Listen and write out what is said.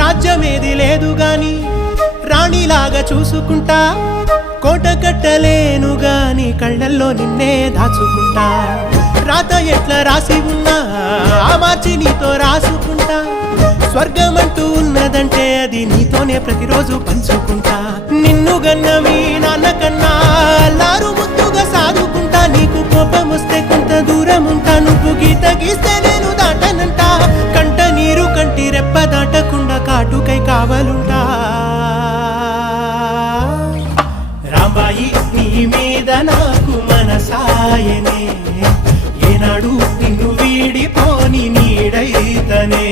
రాజ్యమేది లేదు గాని రాణిలాగా చూసుకుంటా, కోట కట్టలేను గాని కళ్ళల్లో నిన్నే దాచుకుంటా. రాత ఎట్లా రాసి ఉన్నా ఆ మార్చి నీతో రాసుకుంటా, స్వర్గమంటూ ఉన్నదంటే అది నీతోనే ప్రతిరోజు పంచుకుంటా. నిన్ను గన్న మీ నాన్నకన్నా అల్లారు ముద్దుగా సాదుకుంటా, నీకు కోపం వస్తే కొంత దూరం ఉంటా, నువ్వు గీత గీస్తే నేను దాటనంట, కంట నీరు కంటి రెప్ప దాటకుండా కాటుకై కావలుంటా. రాంబాయి నీ మీద నాకు మనసాయనే, ఏనాడు నిన్ను వీడిపోని నీడైతనే.